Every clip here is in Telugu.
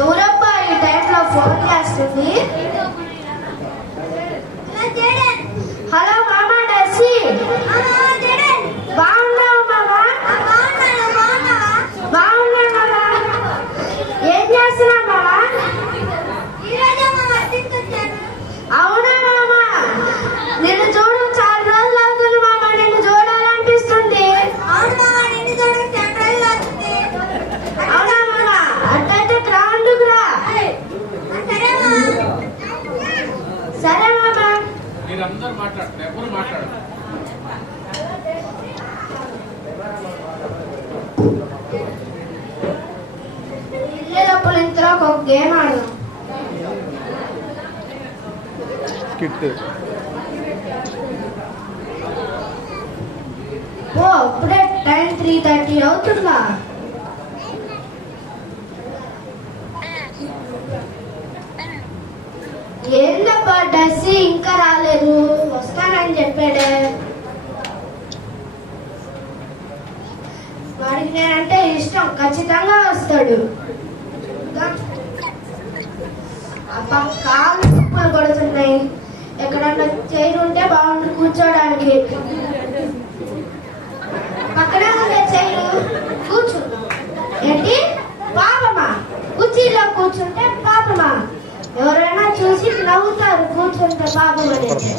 ఎవరబ్బా ఈ టైంలో ఫోన్ చేస్తుంది? హలో మామా డస్సీ, బాగున్నావు మామా? బాగున్నావు మామా. ఏం చేస్తున్నావు మామా? అవునా మామా, నిన్ను చూడు చాలా రోజులు అవుతుంది మామా, నిన్ను చూడాలనిపిస్తుంది. అవునా మామా, అట్టయితే గ్రౌండ్కి రా. సరే మామా. మీరందరూ మాట్లాడుతున్నారు, ఎవరు మాట్లాడరు. వెళ్ళేటప్పుడు ఇంతలో ఒక గేమ్ ఆడదాం. ఓ ఇప్పుడే టైం 3:30 అవుతుందా? ఏందబ్బా డస్సీ ఇంకా రాలేదు? వస్తానని చెప్పాడే. వాడికి నేనంటే ఇష్టం, ఖచ్చితంగా వస్తాడు. అబ్బా కాళ్ళు నొప్పులు కొడుతున్నాయి. ఎక్కడన్నా చైర్ ఉంటే బాగుంది కూర్చోడానికి. పక్కనే ఉండే చైరు కూర్చున్నాం. ఏంటి పాపమా? కుర్చీలో కూర్చుంటే పాపమా? ఎవరైనా చూసి నవ్వుతారు కూర్చుంటే పాపం అనేది.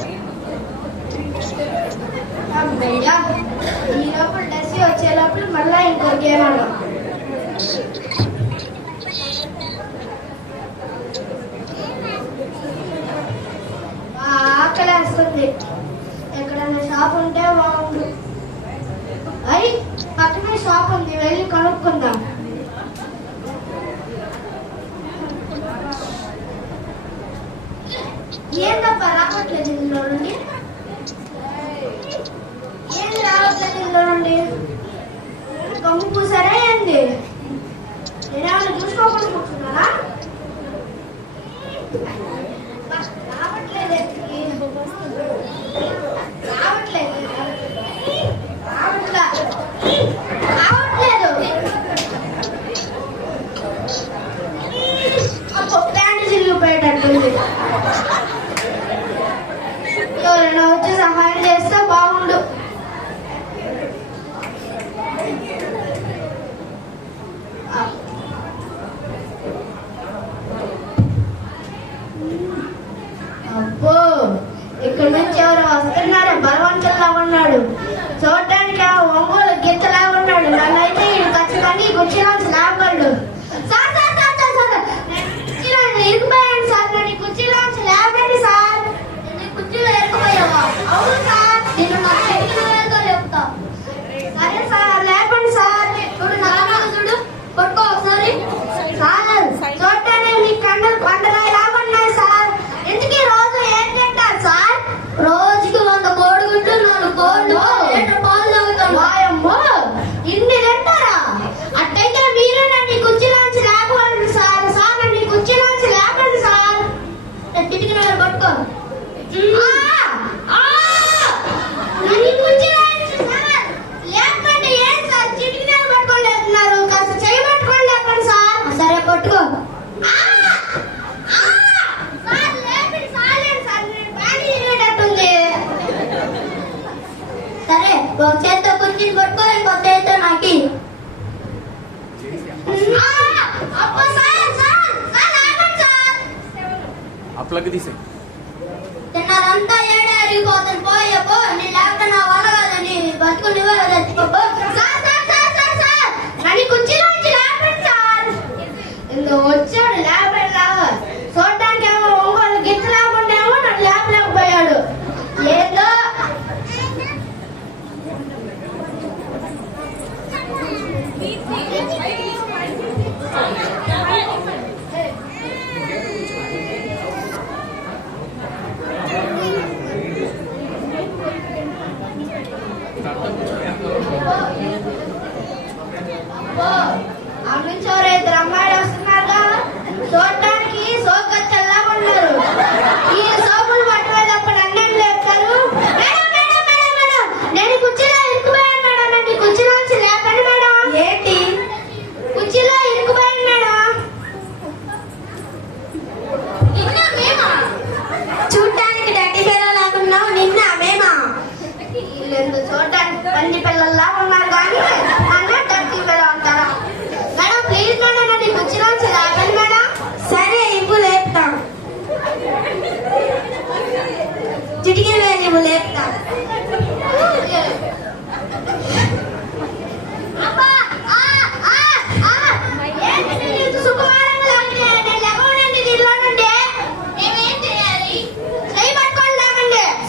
అమ్మయ్యా, ఈ లోపల డస్సీ వచ్చే లోపల మళ్ళా ఇంకో గేమ్ ఆడదాం. ఆకలేస్తుంది. ఎక్కడైనా షాప్ ఉంటే బాగుండు. అయ్యి పక్కనే షాప్ ఉంది, వెళ్ళి కనుక్కుందాం. ఏందబ్బా రావట్లేదు ఇంట్లో నుండి? ఏంది రావట్లేదు ఇంట్లో నుండి? గమ్ము పూసారా ఏంది? నేనేమన్నా చూసుకోకుండా కూర్చున్నారా? రావట్లేదు అబ్బో ప్యాంటు చిరిగిపోయేటట్టుంది. ఎవరైనా వచ్చి సహాయం చేస్తే బాగుండు. అబ్బో ఇక్కడ నుంచి ఎవరు వస్తున్నారో బలవంతుల్లా ఉన్నాడు. చూడటానికి ఆ ఒంగోలు గిత్తలా ఉన్నాడు. నన్నైతే ఇది ఖచ్చితంగా ఈ కుర్చీలో లేపడు. సార్ ఇరుకుపోయాను సార్, నన్ను కుర్చీలో లేపండి సార్. కుర్చీలో ఇరుకుపోయావా? అవును సార్, నిన్ను నా చేతిలో లేపుతా. సరే సార్ లేపండి సార్. చూడు నా చూడు, కొట్టుకో ఒకసారి. సార్ చూడటానికి మీ కండలు పండరాయిలా ఉన్నాయి సార్. ఎందుకు ఈ రోజు ఏం తింటారు సార్? రోజుకి 100 కోడిగుడ్లు, 4 కోళ్ళు, 2 లీటర్ పాలు తాగుతాం. వాయమ్మో, ఇన్ని తింటారా? అట్టయితే మీరు నన్ను కుర్చీలోంచి లేపండి సార్. సార్ నన్ను కుర్చీలోంచి లేపండి సార్. కిటికీ దగ్గర పట్టుకో. నన్ను కుర్చీలోంచి సార్ లేపండి. ఏం సార్ కిటికీ దగ్గర పట్టుకొని లేపుతున్నారు? కాస్త చేయి పట్టుకొని లేపండి సార్. సరే పట్టుకో. సరే ఒక చేత్తో కుర్చీని పట్టుకో, ఇంకో చేత్తో నాకి. తిన్నారంతా ఏడే అరిగిపోతుంది. పోయపో, నీ లేకపోతే నా వల్ల కాదని బతుకుని చచ్చిపో. నన్ను కుర్చీలోంచి లేపండి సార్. ఇంకో వచ్చాడు లేపడా. చూడటానికి ఏమో ఒంగోలు గిట్ట లేకుండా ఏమో నన్ను లేపలేకపోయాడు. ఏదో అమ్మించోరే, ఇద్దరు అమ్మాయిలు వస్తున్నారుగా. చూడటానికి డట్టి పిల్లలాగా ఉన్నావు, నిన్న మేమా వీళ్ళు చూడటానికి పంది పిల్లల్లా ఉన్నారు కానీ నన్ను డట్టి పిల్ల అంటారా? మేడం ప్లీజ్ మేడం, నన్ను కుర్చీలోంచి లేపండి మేడం. సరే ఇప్పుడు లేపుతాం, చిటికి వేలు ఇవ్వు లేపుతాం.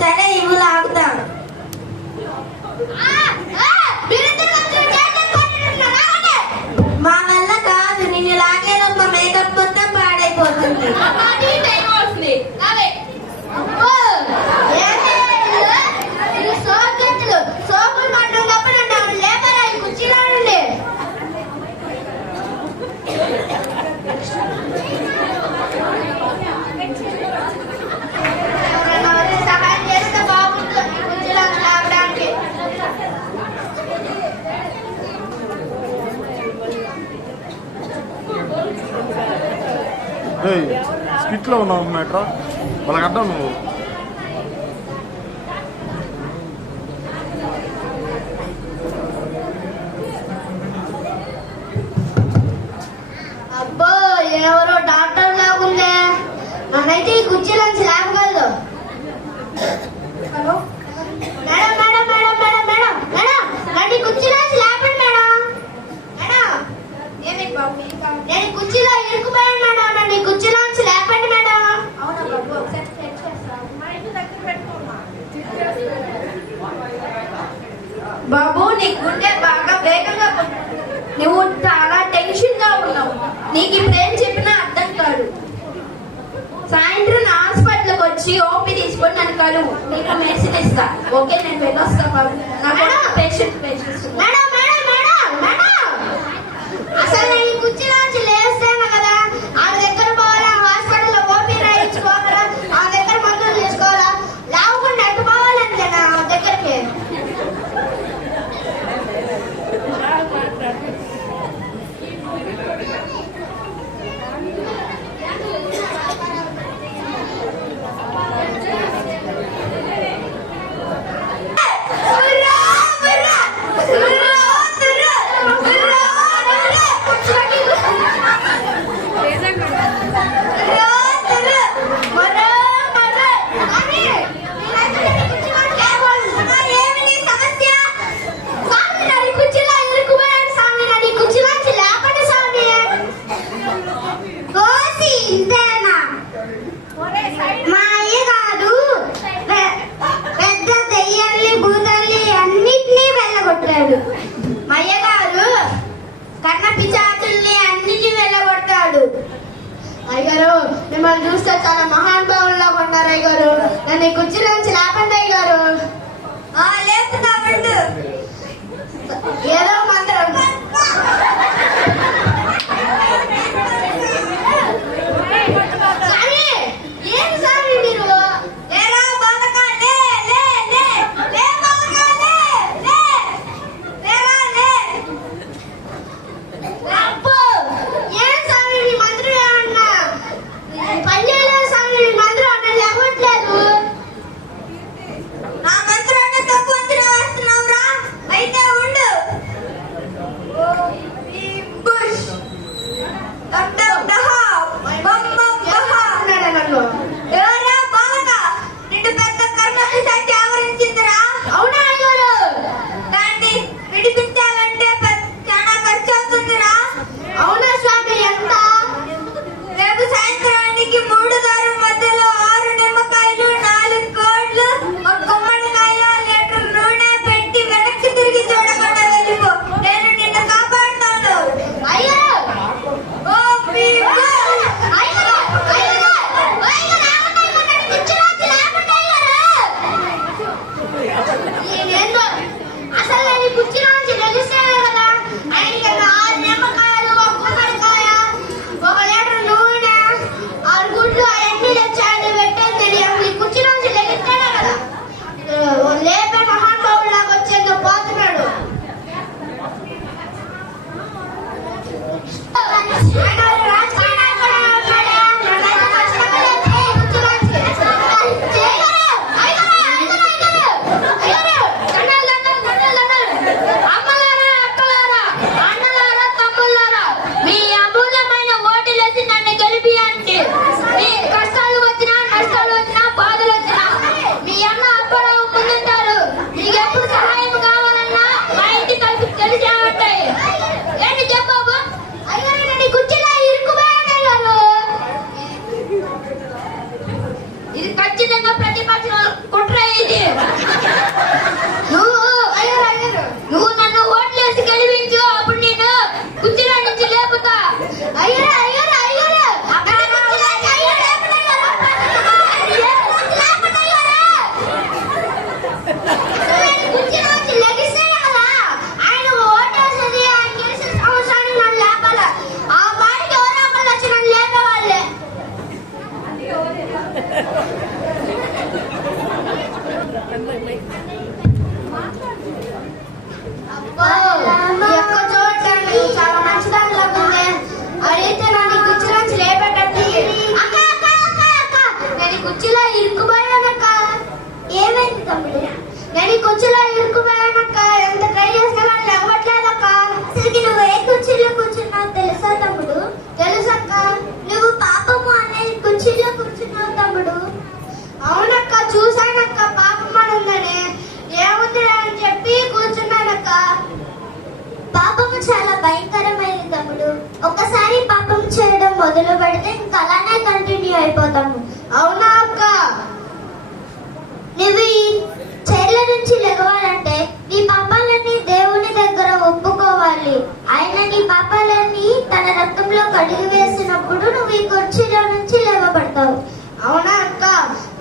సరే ఇవ్వు లాగుతాం. మా వల్ల కాదు, నిన్ను లాగేలోపు మా మేకప్ మొత్తం పాడైపోతుంది. సోపులు పడడం తప్ప నన్ను లేపరా ఈ కుర్చీలో నుండి. సహాయం చేస్తే బాగుంటుంది కుర్చీలో లేపడానికి. స్కిట్లో ఉన్నావు మేట్రా వాళ్ళకి అడ్డం నువ్వు. అబ్బో ఎవరో డాక్టర్ లాగుందే, నన్నైతే ఈ కుర్చీలోంచి లేపగలదు. Hello madam madam madam madam madam madam, నన్ను ఈ కుర్చీలోంచి లేపండి మేడం. మేడం నేను ఈ కుర్చీలో ఇరుక్కుపోయాను మేడం, నన్ను ఈ కుర్చీలోంచి లేపండి మేడం. అవునా బాబు, ఒకసారి చెక్ చేస్తాను. బాబు నీ గుండె బాగా వేగంగా నువ్వు చాలా టెన్షన్ గా ఉన్నావు, నీకు ఇప్పుడు ఏం చెప్పినా అర్థం కాదు. సాయంత్రం హాస్పిటల్కి వచ్చి ఓపీ తీసుకొని నన్ను కలువు, నీకు మెడిసిన్ ఇస్తా. ఓకే నేను వెళ్ళొస్తా బాబు, నాకు patient madam madam madam madam. అసలు నేను ఈ కుర్చీలోంచి లేస్తాను కదా, ఆమె దగ్గర పోవాలా, హాస్పిటల్లో ఓపీ రాయించుకోవాలా, ఆమె దగ్గర మందులు తీసుకోవాలా, లేవకుండా ఎట్టు పోవాలంటే నా దగ్గరికి. మా అయ్య గారు పెద్ద దెయ్యాల్ని భూతాల్ని అన్నిటినీ వెళ్ళగొట్టాడు. మా అయ్య గారు కర్ణ పిశాచుల్ని అన్నిటినీ వెళ్ళగొడతాడు. అయ్యగారు మిమ్మల్ని చూస్తే చాలా మహానుభావుల్లో ఉన్నారు. అయ్యగారు నన్ను ఈ కుర్చీలోంచి లేపండి అయ్యగారు. లేపుతామండు ఏదో మంత్రం. ఏంటి సార్ మీరు అబ్బో ఏం స్వామి మీ మంత్రం ఏమన్నా పని చేయలేదు స్వామి, మీ మంత్రం అన్న లేవట్లేదు. నా మంత్రాన్ని తక్కువ అంచనా వేస్తున్నావురా, అయితే ఉండు. నువ్వు ఈ చైర్ల నుంచి లెగవాలంటే నీ పాపాలన్నీ దేవుని దగ్గర ఒప్పుకోవాలి. ఆయన నీ పాపాలన్నీ తన రక్తంలో కడిగి వేసినప్పుడు నువ్వు ఈ కుర్చీలో నుంచి లేవబడతావు. అవునా అక్క?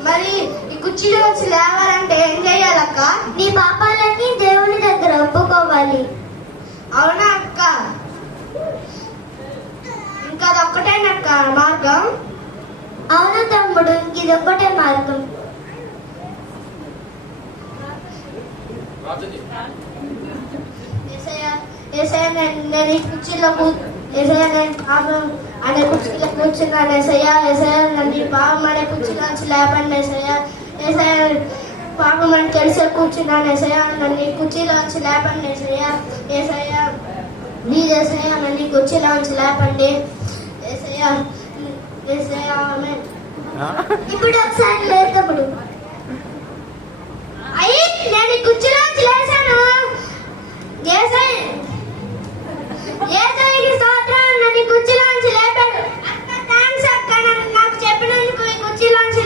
మరి ఈ కుర్చీలో వచ్చి లేవాలంటే ఏం చేయాలక్క? నీ పాపాలన్నీ దేవుని దగ్గర ఒప్పుకోవాలి. అవునా అక్క? ఇంకా అదొక్కటేనక్క మార్గం? అవును తమ్ముడు, ఇదొక్కటే మార్గం. ప్రార్థన చేయి. నేను ఈ కుర్చీలో నేను పాపం అనే కుర్చీలో కూర్చున్నాను. ఏసయ్య నన్ను ఈ పాపం అనే కుర్చీలో నుంచి లేపండి. ఏసయ్య పాపం అని తెలిసే కూర్చున్నాను. ఏసయ్య నన్ను ఈ కుర్చీలో నుంచి లేపండి. ఏసయ్య ప్లీజ్ ఏసయ్య నన్ను ఈ కుర్చీలో నుంచి లేపండి. ఏసయ్య ఆమేన్. ఇప్పుడు ఒకసారి లేదు తమ్ముడు. అయ్యి నేను ఈ కుర్చీలో నుంచి లేచాను. ఏసయ్యకి స్తోత్రం, నన్ను ఈ కుర్చీలోంచి లేపాడు. అక్క థాంక్స్ అక్క, నాకు చెప్పినందుకు ఈ కుర్చీలోంచి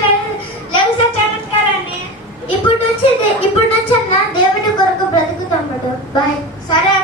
లేవసే చమత్కారాన్ని. ఇప్పుడు నుంచి అన్న దేవుని కొరకు బ్రతుకుతాం. బాయ్. సరే.